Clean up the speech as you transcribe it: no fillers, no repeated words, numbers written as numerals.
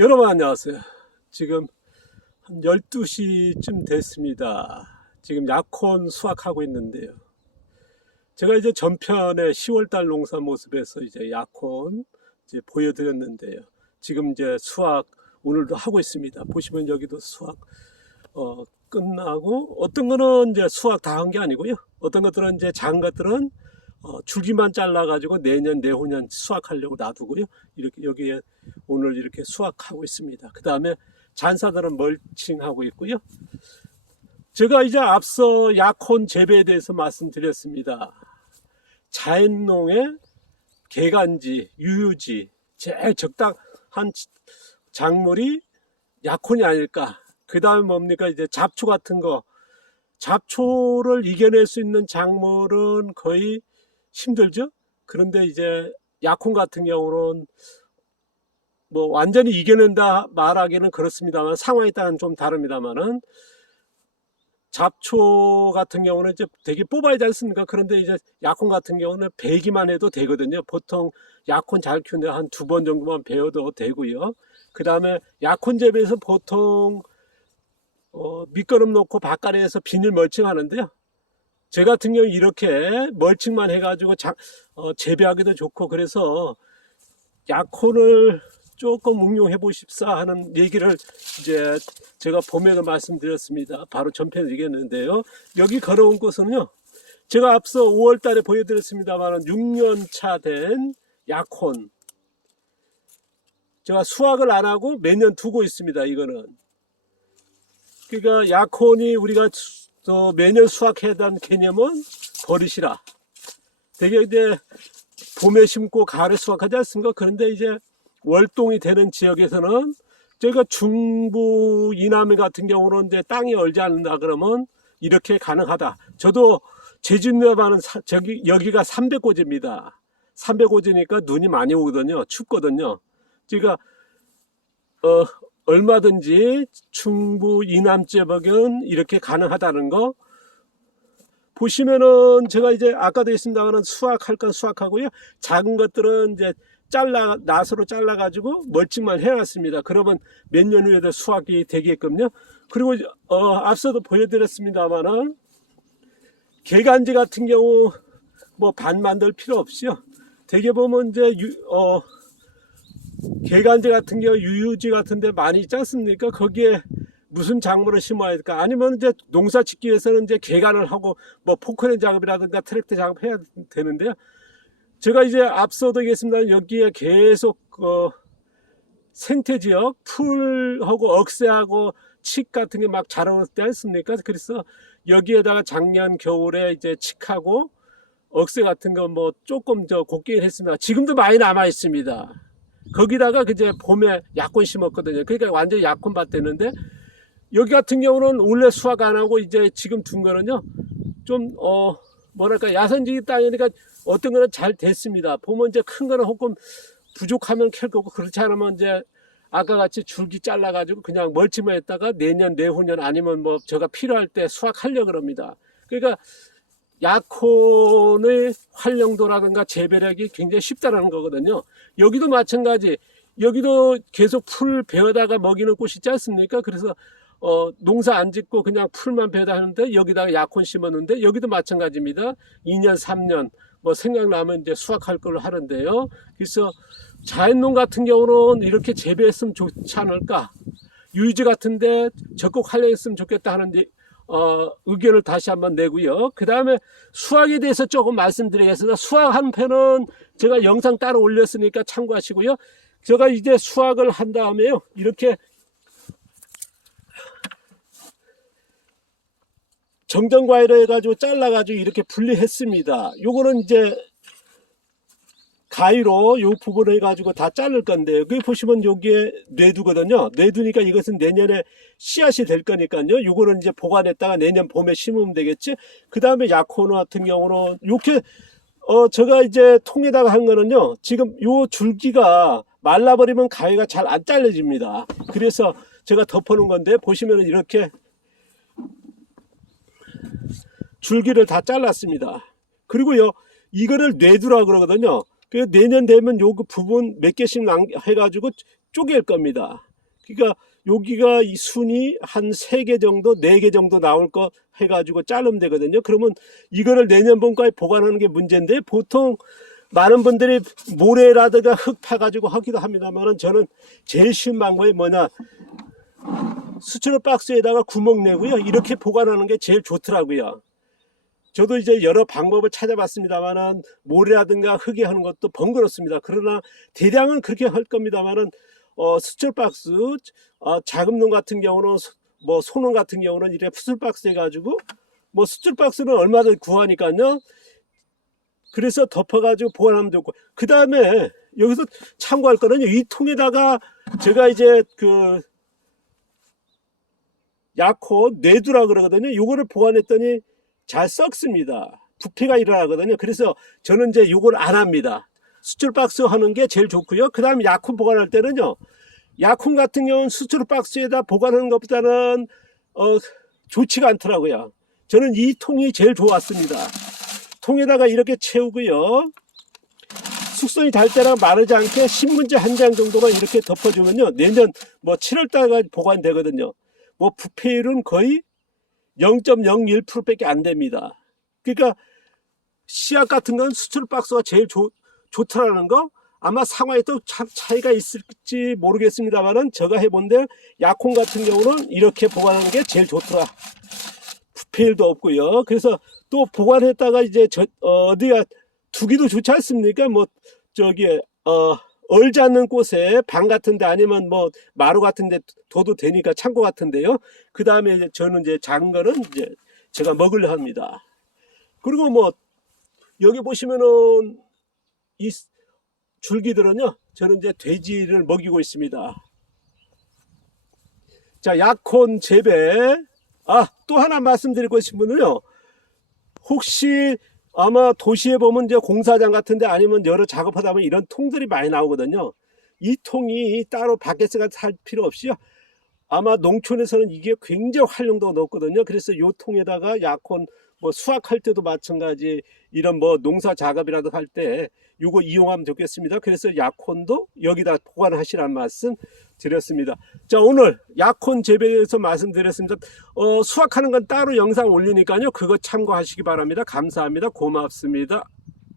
여러분 안녕하세요. 지금 한 12시쯤 됐습니다. 지금 약혼 수확하고 있는데요. 제가 이제 전편에 10월달 농사 모습에서 이제 약혼 이제 보여드렸는데요. 지금 이제 수확 오늘도 하고 있습니다. 보시면 여기도 수확 끝나고, 어떤 거는 이제 수확 다 한 게 아니고요. 어떤 것들은 이제 작은 것들은 줄기만 잘라가지고 내년, 내후년 수확하려고 놔두고요. 이렇게 여기에 오늘 이렇게 수확하고 있습니다. 그 다음에 잔사들은 멀칭하고 있고요. 제가 이제 앞서 약혼 재배에 대해서 말씀드렸습니다. 자연농의 개간지, 유유지, 제일 적당한 작물이 약혼이 아닐까. 그 다음에 뭡니까? 이제 잡초 같은 거. 잡초를 이겨낼 수 있는 작물은 거의 힘들죠. 그런데 이제 약혼 같은 경우는 뭐 완전히 이겨낸다 말하기는 그렇습니다만, 상황에 따라는 좀 다릅니다만은, 잡초 같은 경우는 이제 되게 뽑아야 되지 않습니까? 그런데 이제 약혼 같은 경우는 베기만 해도 되거든요. 보통 약혼 잘 키우는데 한 2번 정도만 베어도 되고요. 그 다음에 약혼 재배에서 보통 밑거름 놓고 바깥에서 비닐 멀칭 하는데요. 제 같은 경우 이렇게 멀칭만 해가지고 재배하기도 좋고, 그래서 약혼을 조금 응용해 보십사 하는 얘기를 이제 제가 봄에도 말씀드렸습니다. 바로 전편에 얘기했는데요. 여기 걸어온 곳은요, 제가 앞서 5월 달에 보여드렸습니다만 6년 차 된 약혼. 제가 수확을 안 하고 매년 두고 있습니다. 이거는. 그러니까 약혼이 우리가 매년 수확해야 되는 개념은 버리시라. 되게 이제 봄에 심고 가을에 수확하지 않습니까? 그런데 이제 월동이 되는 지역에서는, 저희가 중부 이남 같은 경우는 이제 땅이 얼지 않는다 그러면 이렇게 가능하다. 저도 제주도에는 여기가 300고지입니다. 300고지니까 눈이 많이 오거든요. 춥거든요. 그러니까 얼마든지 중부 이남 지역은 이렇게 가능하다는 거 보시면은, 제가 이제 아까도 했습니다만 수확할 건 수확하고요. 작은 것들은 이제 낫으로 잘라가지고 멀칭만 해놨습니다. 그러면 몇 년 후에도 수확이 되게끔요. 그리고 앞서도 보여드렸습니다만은, 개간지 같은 경우 뭐 반 만들 필요 없이요. 되게 보면 이제 개간지 같은 경우 유유지 같은데 많이 있지 않습니까? 거기에 무슨 작물을 심어야 될까? 아니면 이제 농사 짓기 위해서는 이제 개간을 하고 뭐 포크레인 작업이라든가 트랙터 작업 해야 되는데요. 제가 이제 앞서도 얘기했습니다. 여기에 계속 생태지역 풀하고 억새하고 칡 같은 게 막 자라올 때 않습니까? 그래서 여기에다가 작년 겨울에 이제 칡하고 억새 같은 거 뭐 조금 곱게 했습니다. 지금도 많이 남아 있습니다. 거기다가 이제 봄에 약혼 심었거든요. 그러니까 완전히 약혼밭 되는데, 여기 같은 경우는 원래 수확 안 하고 이제 지금 둔 거는요, 좀 뭐랄까 야선지기 땅이니까 어떤 거는 잘 됐습니다. 보면 이제 큰 거는 조금 부족하면 캘 거고, 그렇지 않으면 이제 아까 같이 줄기 잘라가지고 그냥 멀치만 했다가 내년, 내후년 아니면 뭐 제가 필요할 때 수확하려고 그럽니다. 그러니까 약혼의 활용도라든가 재배력이 굉장히 쉽다라는 거거든요. 여기도 마찬가지. 여기도 계속 풀 베어다가 먹이는 꽃이 있지 않습니까? 그래서 농사 안 짓고 그냥 풀만 베어다 하는데, 여기다가 약혼 심었는데 여기도 마찬가지입니다. 2년, 3년 뭐 생각나면 이제 수확할 걸로 하는데요. 그래서 자연농 같은 경우는 이렇게 재배했으면 좋지 않을까. 유유지 같은데 적극 활용했으면 좋겠다 하는 의견을 다시 한번 내고요. 그 다음에 수확에 대해서 조금 말씀드리겠습니다. 수확한 편은 제가 영상 따로 올렸으니까 참고하시고요. 제가 이제 수확을 한 다음에요, 이렇게 정전과일을 해가지고 잘라가지고 이렇게 분리했습니다. 요거는 이제 가위로 요 부분을 해가지고 다 자를 건데, 여기 보시면 여기에 뇌두거든요. 뇌두니까 이것은 내년에 씨앗이 될 거니까요. 요거는 이제 보관했다가 내년 봄에 심으면 되겠지. 그 다음에 약혼 같은 경우는 이렇게 제가 이제 통에다가 한 거는요, 지금 요 줄기가 말라버리면 가위가 잘 안 잘려집니다. 그래서 제가 덮어놓은 건데, 보시면 이렇게 줄기를 다 잘랐습니다. 그리고요, 이거를 뇌두라 그러거든요. 그 내년 되면 요 부분 몇 개씩 해가지고 쪼갤 겁니다. 그러니까 여기가 이 순이 한 3개 정도, 4개 정도 나올 거 해가지고 자르면 되거든요. 그러면 이거를 내년 봄까지 보관하는 게 문제인데, 보통 많은 분들이 모래라든가 흙 파가지고 하기도 합니다만, 저는 제일 쉬운 방법이 뭐냐, 수철 박스에다가 구멍 내고요, 이렇게 보관하는 게 제일 좋더라고요. 저도 이제 여러 방법을 찾아봤습니다만은 모래라든가 흙에 하는 것도 번거롭습니다. 그러나 대량은 그렇게 할 겁니다만은 수철 박스, 자금농 같은 경우는 뭐 소농 같은 경우는 이렇게 푸슬 박스 해가지고, 뭐 수철 박스는 얼마든지 구하니까요. 그래서 덮어가지고 보관하면 되고, 그 다음에 여기서 참고할 거는요, 이 통에다가 제가 이제 그 약호 뇌두라 그러거든요. 요거를 보관했더니 잘 썩습니다. 부패가 일어나거든요. 그래서 저는 이제 요걸 안 합니다. 수출 박스 하는 게 제일 좋고요. 그 다음에 약혼 보관할 때는요, 약혼 같은 경우는 수출 박스에다 보관하는 것보다는 좋지가 않더라고요. 저는 이 통이 제일 좋았습니다. 통에다가 이렇게 채우고요, 숙성이 달 때랑 마르지 않게 신문지 한 장 정도만 이렇게 덮어주면요, 내년 뭐 7월달까지 보관되거든요. 뭐 부패율은 거의 0.01%밖에 안 됩니다. 그러니까 씨앗 같은 건 수출 박스가 제일 좋다라는 거, 아마 상황에 또 차이가 있을지 모르겠습니다만은 제가 해본데 약혼 같은 경우는 이렇게 보관하는 게 제일 좋더라. 부패율도 없고요. 그래서 또 보관했다가 이제 어디가 두기도 좋지 않습니까? 뭐 저기 얼지 않는 곳에 방 같은데 아니면 뭐 마루 같은데 둬도 되니까, 창고 같은데요. 그 다음에 저는 이제 작은 거는 이제 제가 먹으려 합니다. 그리고 뭐 여기 보시면은 이 줄기들은요, 저는 이제 돼지를 먹이고 있습니다. 자, 약혼 재배. 또 하나 말씀드리고 싶은 분은요, 혹시 아마 도시에 보면 이제 공사장 같은데 아니면 여러 작업하다 보면 이런 통들이 많이 나오거든요. 이 통이 따로 밖에서 살 필요 없이요, 아마 농촌에서는 이게 굉장히 활용도가 높거든요. 그래서 이 통에다가 약혼 뭐 수확할 때도 마찬가지, 이런 뭐 농사 작업이라도 할 때 이거 이용하면 좋겠습니다. 그래서 약혼도 여기다 보관하시라는 말씀 드렸습니다. 자, 오늘 약혼 재배에서 말씀드렸습니다. 수확하는 건 따로 영상 올리니까요, 그거 참고하시기 바랍니다. 감사합니다. 고맙습니다.